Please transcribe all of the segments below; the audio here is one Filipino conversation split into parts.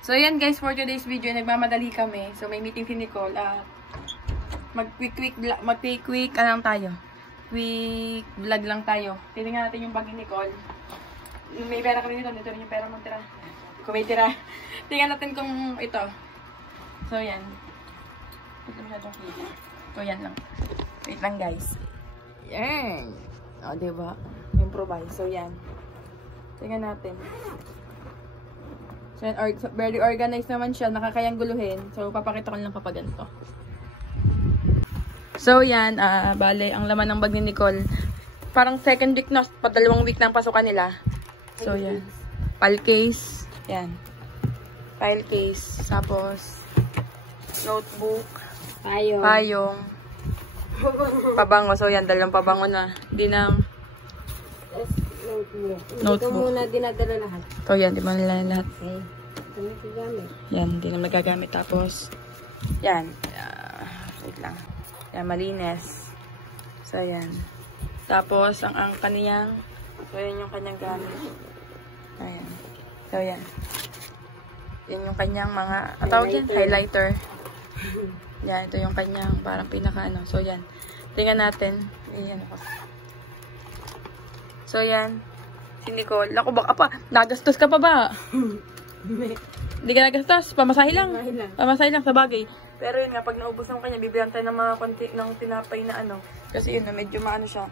So, yan guys, for today's video, nagmamadali kami. So, may meeting si Nicole. Mag-quick lang tayo. Quick vlog lang tayo. Titingnan natin yung bag ni Nicole. May pera kami dito. Dito rin yung pera mong tira. Kung may tira. Tingnan natin kung ito. So, yan. Ito masyadong kita. So, yan lang. Wait lang, guys. Yan. O, diba? Improvise. So, yan. Tingnan natin. So, yan. Very organized naman siya. Nakakayang guluhin. So, papakita ko lang kapag ganito. So, yan. Bale, ang laman ng bag ni Nicole. Parang second week na. Padalawang week na ang pasukan nila. So, yan. File case. Yan. File case. Tapos, notebook. Payong. Pabango. So, yan. Dalawang pabango na. Di na. Notebook. Ito muna dinadala lahat. So, yan. Di ba nila lahat? Okay. Ito na gagamit. Yan. Di na magagamit. Tapos, yan. Wait lang. Yan. Malinis. So, yan. Tapos, ang kaniyang. So, yan yung kanyang gamit. Ayan. So, yan. Yan yung kanyang mga, tawag yan, highlighter. Yan, ito yung kanyang parang pinaka ano. So, yan. Tingnan natin. Ayan ako. So, yan. Si Nicole. Ako baka pa, nagastos ka pa ba? Hindi ka nagastos. Pamasahe lang. Pamasahe lang sa bagay. Pero yun nga, pag naubos ng kanya, bibilang tayo ng mga konti ng tinapay na ano. Kasi yun na, medyo maano siya.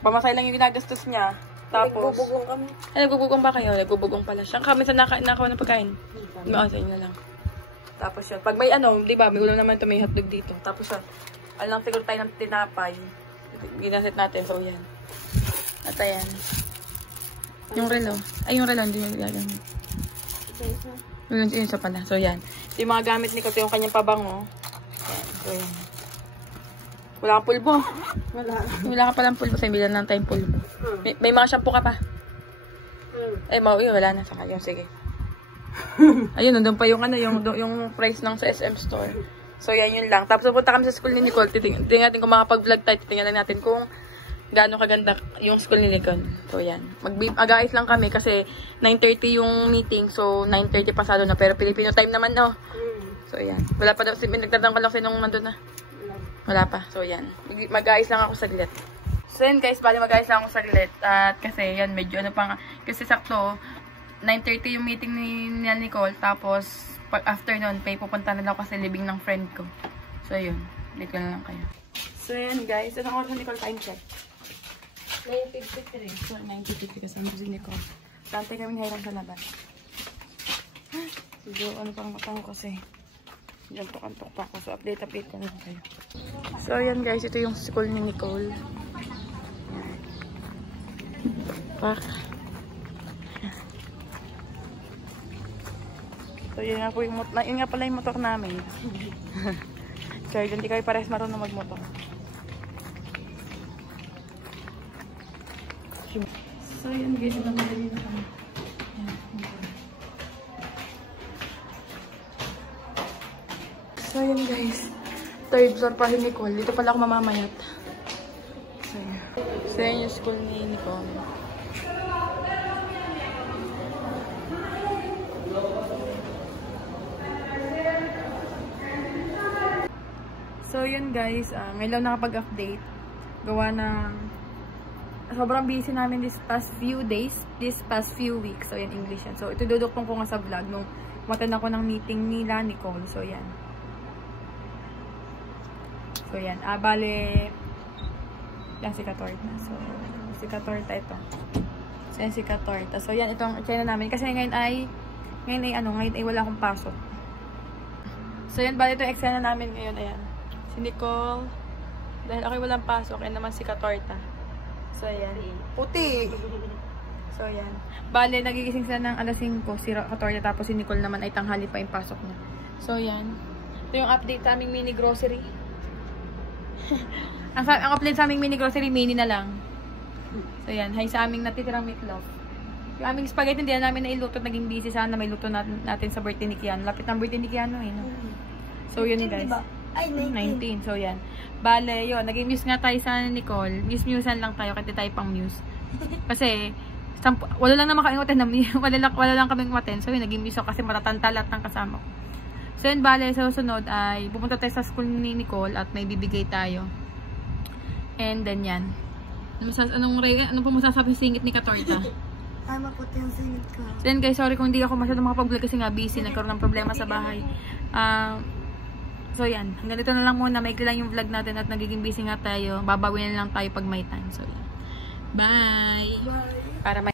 Pamasahe lang yung ginagastos niya. Tapos, nagbubugong kami. Ay, nagbubugong ba kayo? Nagbubugong pala siya. Kami sa nakawa ng pagkain. Sa inyo lang. Tapos yun. Pag may ano, di ba, may ulam naman ito, may hotdog dito. Tapos yun, alam siguro tayo ng tinapay. Ginaset natin. So, yan. At ayan. Yung relo. Ay, yung relo, hindi yung gagamit. Yung isa pala. So, yan. So, yung mga gamit ni Kote, yung kanyang pabango. Yan. So, yan. Wala kang pulbo. Wala ka palang pulbo. Sa bilan lang tayong pulbo. May mga shampoo ka pa. Eh, wala na sa kayo. Sige. Ayun, nandun pa yung ano, yung price ng sa SM store. So, yan yun lang. Tapos, pupunta kami sa school ni Nicole. Tingnan natin kung makapag-vlog tayo. Tingnan natin kung gaano kaganda yung school ni Nicole. So, yan. Mag-aayos lang kami kasi 9:30 yung meeting. So, 9:30 pasado na. Pero Filipino time naman, no? So, yan. Wala pa daw. Nagtatang ko lang sinong nandun na. Wala pa. So, yan. Mag-aayos lang ako saglit. So, yan guys. Bali, mag-aayos lang ako saglit. At kasi, yan. Medyo ano pang. Kasi sakto, 9:30 yung meeting ni Nicole. Tapos, pag after nun, pupunta na lang kasi living ng friend ko. So, yun. Dito na lang kayo. So, yan guys. Anong oras ni Nicole? Time check. 9:53. So, 9:53 kasi si Nicole. Tantay kami hirang sa labas. So, ano pang matang ko kasi. Diyan po kantok pa ako. So, update ko na kayo. So, yan guys. Ito yung school ni Nicole. Yan. Pak. So, yun nga po yung motor. Yun nga pala yung motor namin. So, hindi kayo parehas marunong magmotor. So, yun guys. Ito madali na kami. So, yun guys. Third floor pa ni Nicole. Dito pala ako mamamayat. So, yun. So, yun yung school ni Nicole. So, yun guys. Ngayon lang nakapag-update. Gawa ng sobrang busy namin this past few days. This past few weeks. So, yan English yan. So, ito duduktong ko nga sa vlog nung umattend ako ng meeting nila, Nicole. So, yan. So, yan. Bale, yan si Katorta. So, si Katorta ito. So, yan si Katorta. So, yan. Itong eksena namin. Kasi ngayon ay wala akong pasok. So, yan. Bale, itong eksena namin ngayon. Ayan. Si Nicole. Dahil ako walang pasok. Ayan naman si Katorta. So, ayan. Puti! So, ayan. Bale, nagigising sila ng alas 5. Si Katorta. Tapos si Nicole naman ay tanghali pa yung pasok niya. So, ayan. Ito yung update sa aming mini grocery. ang upload sa aming mini grocery, mini na lang. So, yan. Hay sa aming natitirang meatloaf. Yung aming spaghetti, hindi na namin nailuto. Naging busy sana. May luto natin sa birthday ni Kiano. Lapit ng birthday ni Kiano, eh. No? So, yun guys. Ay, 19. So, yan. Bale, yun. Naging muse nga tayo sa Nicole. Muse-musean lang tayo. Kasi tayo pang muse. Kasi, Wala lang naman kaming waten. Wala lang kaming waten. So yun, naging miso kasi matatanta lahat ng kasama ko. So yun, bale, sa susunod ay pupunta tayo sa school ni Nicole at may bibigay tayo. And then yan. Ano po masasabi singit ni Katorta? Ay, maputi ang singit ko. So yun guys, sorry kung hindi ako masyadong makapag-vlog kasi nga busy. Nagkaroon ng problema sa bahay. So yan, hanggang dito na lang muna. Maikli lang yung vlog natin at nagiging busy nga tayo. Babawin na lang tayo pag may time. So yan. Bye! Bye! Para may